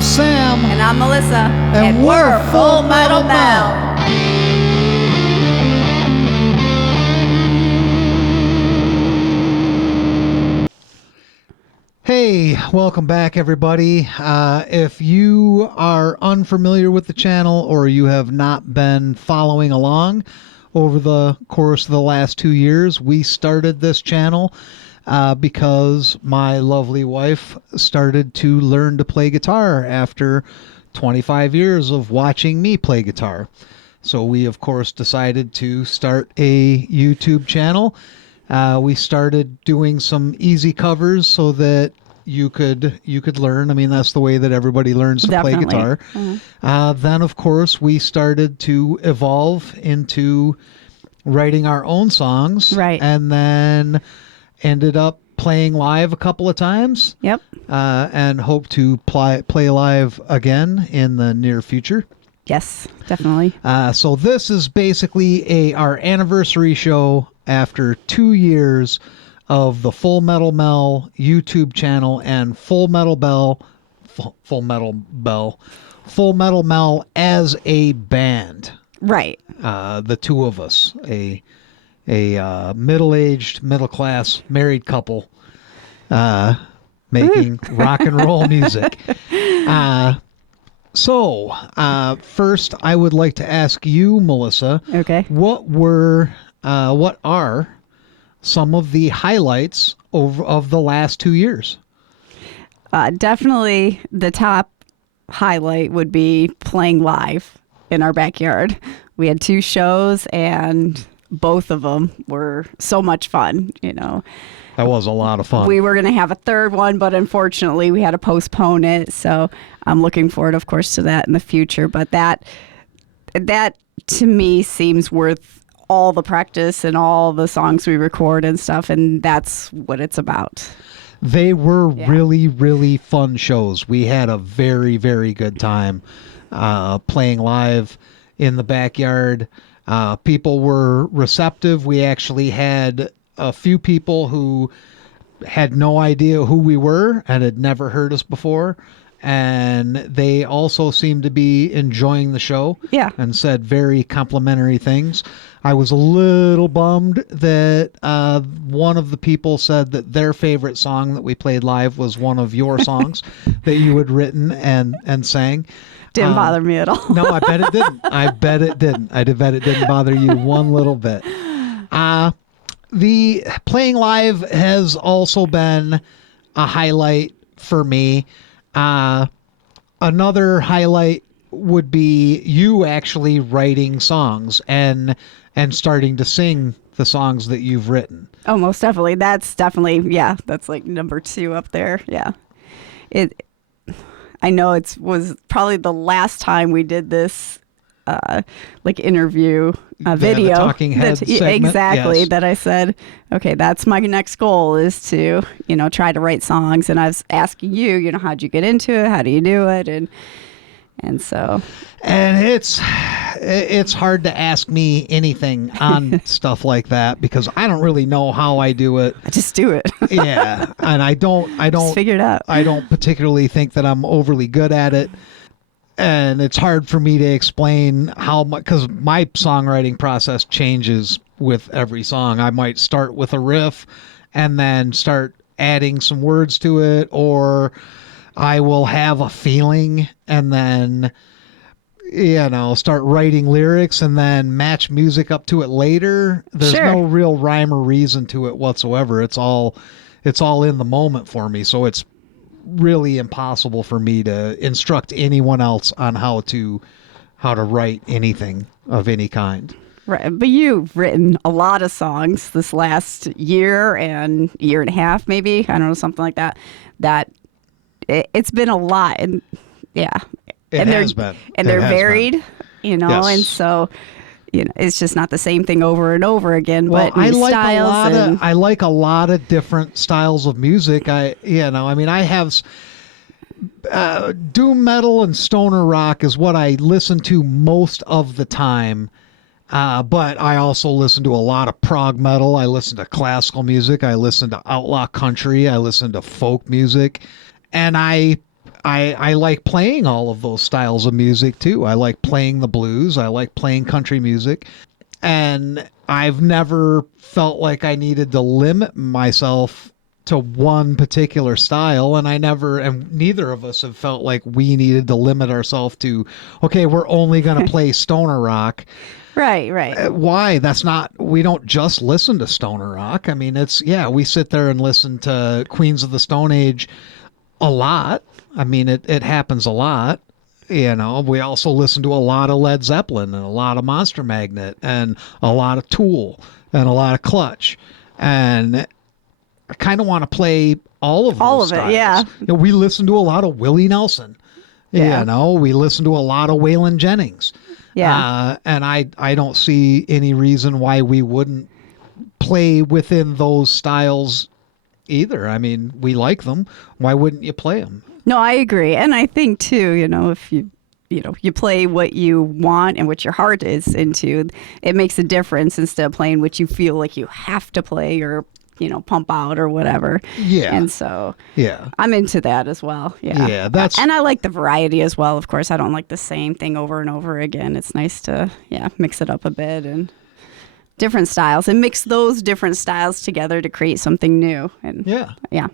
I'm Sam. And I'm Melissa. And we're Full Metal Mel. Hey, welcome back, everybody. If you are unfamiliar with the channel or you have not been following along over the course of the last 2 years, we started this channel because my lovely wife started to learn to play guitar after 25 years of watching me play guitar. So we, of course, decided to start a YouTube channel. We started doing some easy covers so that you could learn. I mean, that's the way that everybody learns to Definitely. play guitar. Then, of course, we started to evolve into writing our own songs. Right. And then ended up playing live a couple of times. Yep. And hope to play live again in the near future. Yes, definitely. So this is basically our anniversary show after 2 years of the Full Metal Mel YouTube channel and Full Metal Mel as a band. Right. The two of us, a middle-aged, middle-class married couple making rock and roll music. So, first, I would like to ask you, Melissa. Okay. What are some of the highlights of the last 2 years? Definitely the top highlight would be playing live in our backyard. We had 2 shows and both of them were so much fun, you know. That was a lot of fun. We were going to have a third one, but unfortunately we had to postpone it. So I'm looking forward, of course, to that in the future. But that to me seems worth all the practice and all the songs we record and stuff. And that's what it's about. They were really, really fun shows. We had a very, very good time playing live in the backyard. People were receptive. We actually had a few people who had no idea who we were and had never heard us before. And they also seemed to be enjoying the show. Yeah. And said very complimentary things. I was a little bummed that one of the people said that their favorite song that we played live was one of your songs that you had written and sang. Didn't bother me at all. No, I bet it didn't. I bet it didn't bother you one little bit. The playing live has also been a highlight for me. Another highlight would be you actually writing songs and starting to sing the songs that you've written. Oh, most definitely. That's definitely, that's like number 2 up there. Yeah. I know it was probably the last time we did this like interview video. The talking head segment. Exactly. Yes. That I said, okay, that's my next goal is to, try to write songs. And I was asking you, how'd you get into it? How do you do it? And so. And it's hard to ask me anything on stuff like that because I don't really know how I do it. I just do it. Yeah. And I don't just figure it out. I don't particularly think that I'm overly good at it. And it's hard for me to explain how much, because my songwriting process changes with every song. I might start with a riff and then start adding some words to it, or I will have a feeling and then, start writing lyrics and then match music up to it later. There's no real rhyme or reason to it whatsoever. It's all in the moment for me. So it's really impossible for me to instruct anyone else on how to write anything of any kind. Right, but you've written a lot of songs this last year and a half, maybe, I don't know, something like that. It's been a lot, and it has been, and they're varied, Yes. and so. It's just not the same thing over and over again. Well, but I like a lot of different styles of music. I have doom metal and stoner rock is what I listen to most of the time. But I also listen to a lot of prog metal. I listen to classical music. I listen to outlaw country. I listen to folk music, and I I like playing all of those styles of music too. I like playing the blues. I like playing country music. And I've never felt like I needed to limit myself to one particular style. And neither of us have felt like we needed to limit ourselves to, okay, we're only going to play stoner rock. Right, right. Why? That's not, we don't just listen to stoner rock. I mean, we sit there and listen to Queens of the Stone Age a lot. I mean, it happens a lot. We also listen to a lot of Led Zeppelin and a lot of Monster Magnet and a lot of Tool and a lot of Clutch. And I kind of want to play all of All those of it, styles. yeah. We listen to a lot of Willie Nelson. Yeah. We listen to a lot of Waylon Jennings. Yeah. And I don't see any reason why we wouldn't play within those styles either. I mean, we like them. Why wouldn't you play them? No, I agree. And I think too, if you play what you want and what your heart is into, it makes a difference instead of playing what you feel like you have to play or, pump out or whatever. Yeah. And so Yeah. I'm into that as well. Yeah. Yeah, and I like the variety as well. Of course, I don't like the same thing over and over again. It's nice to, mix it up a bit and different styles and mix those different styles together to create something new. And Yeah. yeah.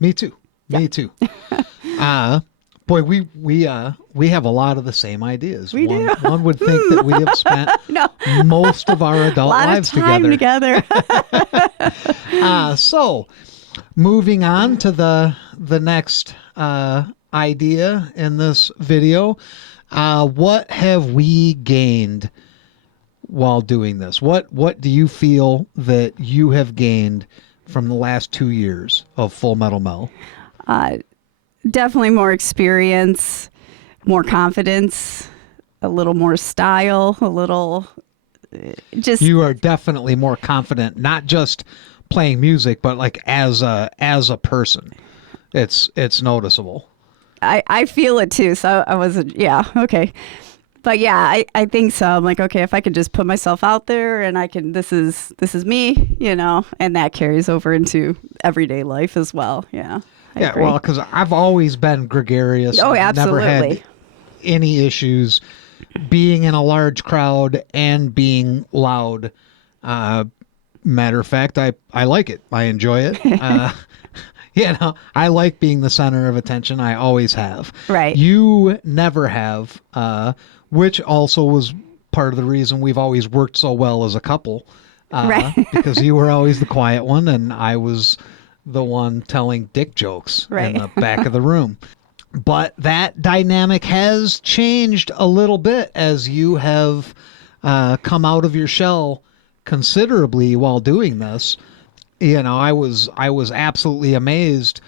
Me too. Me too. Boy, we have a lot of the same ideas. We do. One would think that we have spent No. most of our adult A lot lives of time together. So, moving on to the next idea in this video, what have we gained while doing this? What do you feel that you have gained from the last 2 years of Full Metal Mel? Definitely more experience, more confidence, a little more style, a little just. You are definitely more confident, not just playing music, but like as a person. It's noticeable. I feel it too. So I wasn't. Yeah. Okay. But yeah, I think so. I'm like, okay, if I could just put myself out there and I can, this is me, and that carries over into everyday life as well. Yeah. I agree. Well, because I've always been gregarious. Oh, I've never absolutely. had any issues being in a large crowd and being loud. Matter of fact, I like it. I enjoy it. I like being the center of attention. I always have. Right. You never have, which also was part of the reason we've always worked so well as a couple. Right. Because you were always the quiet one and I was the one telling dick jokes Right. in the back of the room. But that dynamic has changed a little bit as you have come out of your shell considerably while doing this. I was absolutely amazed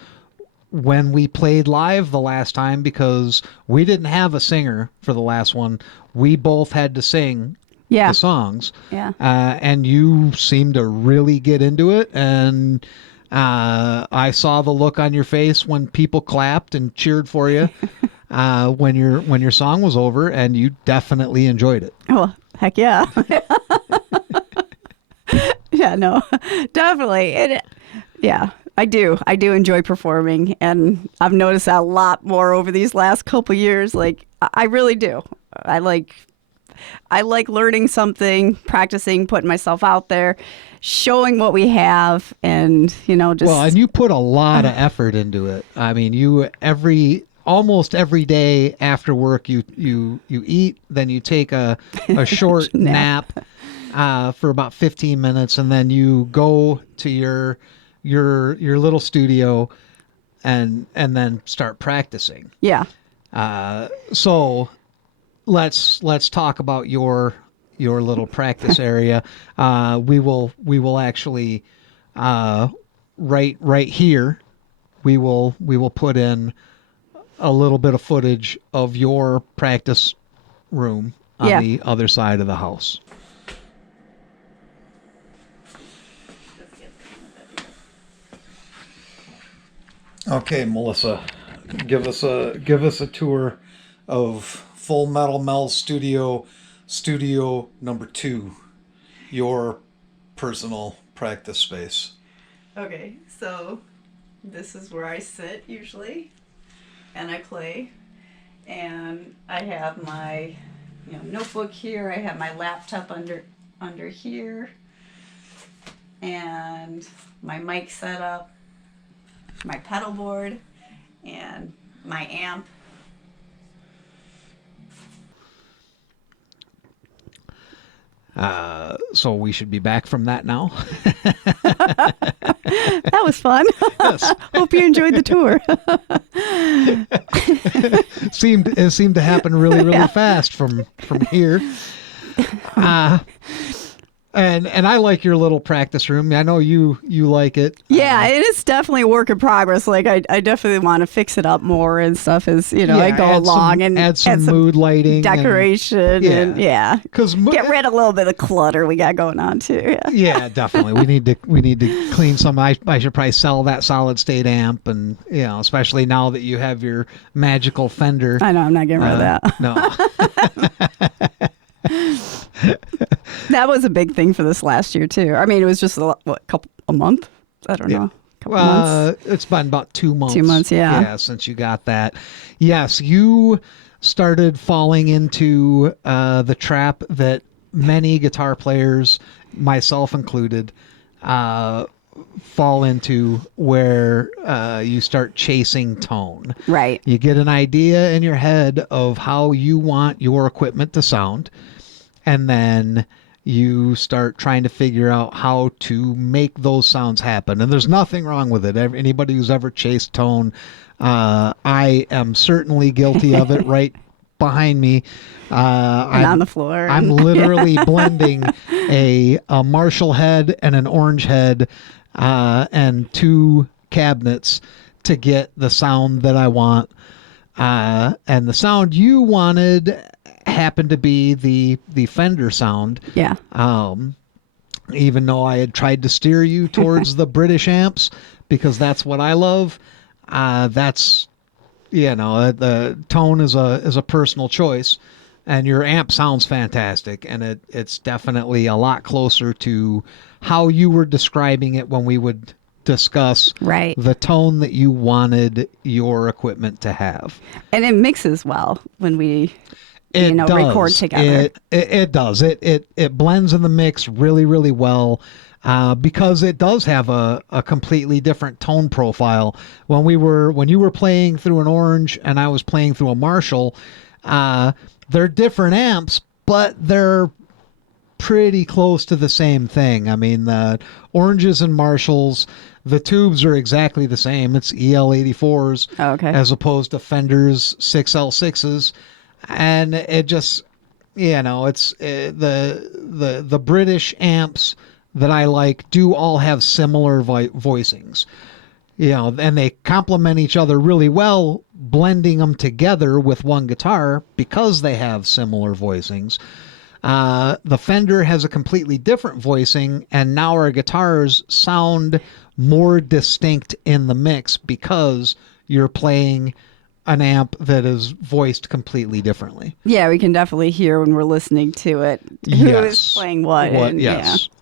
when we played live the last time because we didn't have a singer for the last one. We both had to sing Yeah. the songs. Yeah. And you seemed to really get into it. And I saw the look on your face when people clapped and cheered for you when your song was over, and you definitely enjoyed it. Well, heck yeah. Yeah, no, definitely. Yeah, I do. I do enjoy performing, and I've noticed that a lot more over these last couple years. Like, I really do. I like learning something, practicing, putting myself out there, showing what we have, and just. Well, and you put a lot of effort into it. I mean, almost every day after work, you eat, then you take a short nap. For about 15 minutes, and then you go to your little studio and then start practicing. Yeah. So let's talk about your little practice area. We will actually right here we will put in a little bit of footage of your practice room on the other side of the house. Okay, Melissa, give us a tour of Full Metal Mel Studio number 2, your personal practice space. Okay, so this is where I sit usually, and I play. And I have my notebook here. I have my laptop under here, and my mic set up, my pedal board, and my amp. So we should be back from that now. That was fun. Yes. Hope you enjoyed the tour. It seemed to happen really fast from here. And I like your little practice room. I know you like it. Yeah, it is definitely a work in progress. Like I definitely want to fix it up more and stuff as I go along and add some mood lighting, decoration, and because get rid of a little bit of clutter we got going on too. Yeah, definitely. We need to clean some. I should probably sell that solid state amp, and especially now that you have your magical Fender. I know I'm not getting rid of that. No. That was a big thing for this last year too. I mean, it was just a month. I don't know. Couple months. It's been about 2 months. 2 months, yeah. Yeah, since you got that. Yes, you started falling into the trap that many guitar players, myself included, fall into, where you start chasing tone. Right. You get an idea in your head of how you want your equipment to sound, and then you start trying to figure out how to make those sounds happen. And there's nothing wrong with it. Anybody who's ever chased tone, I am certainly guilty of it. Right behind me, and on the floor. I'm literally blending a Marshall head and an orange head and 2 cabinets to get the sound that I want. And the sound you wanted happened to be the Fender sound. Yeah. Even though I had tried to steer you towards the British amps, because that's what I love. That's the tone is a personal choice, and your amp sounds fantastic, and it's definitely a lot closer to how you were describing it when we would discuss the tone that you wanted your equipment to have. And it mixes well when we record together. It does. It blends in the mix really well, because it does have a completely different tone profile. When you were playing through an orange and I was playing through a Marshall, they're different amps, but they're pretty close to the same thing. I mean, the oranges and Marshalls, the tubes are exactly the same. It's EL84s as opposed to Fender's 6L6s. And it just, it's the British amps that I like do all have similar voicings, and they complement each other really well, blending them together with one guitar because they have similar voicings. The Fender has a completely different voicing, and now our guitars sound more distinct in the mix because you're playing an amp that is voiced completely differently. Yeah, we can definitely hear when we're listening to it who is playing what.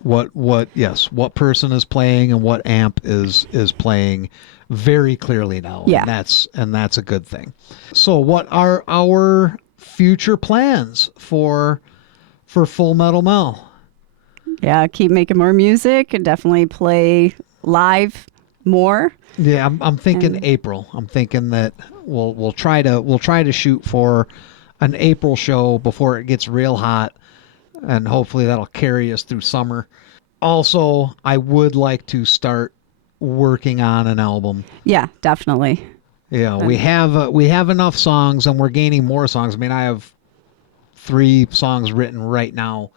What person is playing and what amp is playing very clearly now. Yeah. And that's a good thing. So what are our future plans for Full Metal Mel? Yeah, keep making more music and definitely play live more. Yeah, I'm thinking April. I'm thinking that we'll try to shoot for an April show before it gets real hot, and hopefully that'll carry us through summer. Also, I would like to start working on an album. Yeah, definitely. Yeah, we have enough songs, and we're gaining more songs. I mean, I have 3 songs written right now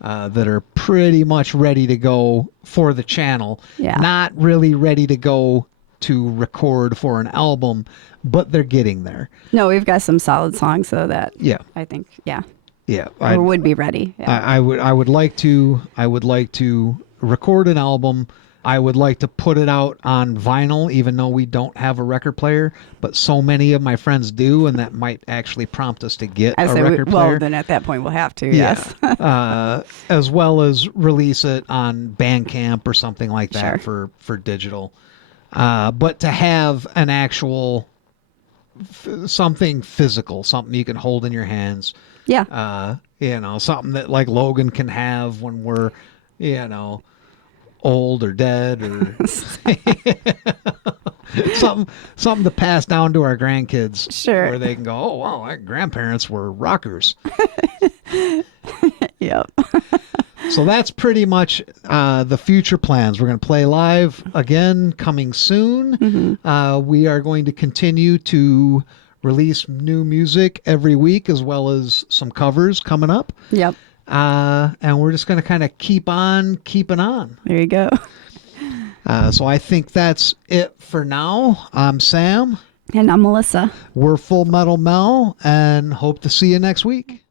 that are pretty much ready to go for the channel. Yeah. Not really ready to go to record for an album, but they're getting there. No, we've got some solid songs though that I think would be ready. Yeah. I would like to record an album. I would like to put it out on vinyl, even though we don't have a record player, but so many of my friends do, and that might actually prompt us to get a record player. Well, then at that point we'll have to, yes. As well as release it on Bandcamp or something like that for digital. But to have an actual something physical, something you can hold in your hands. Yeah. Something that like Logan can have when we're, old or dead, or something to pass down to our grandkids, Sure. where they can go, oh wow, our grandparents were rockers. Yep. So that's pretty much the future plans. We're going to play live again coming soon. We are going to continue to release new music every week, as well as some covers coming up. Yep. And we're just going to kind of keep on keeping on. There you go. So I think that's it for now. I'm Sam. And I'm Melissa. We're Full Metal Mel, and hope to see you next week.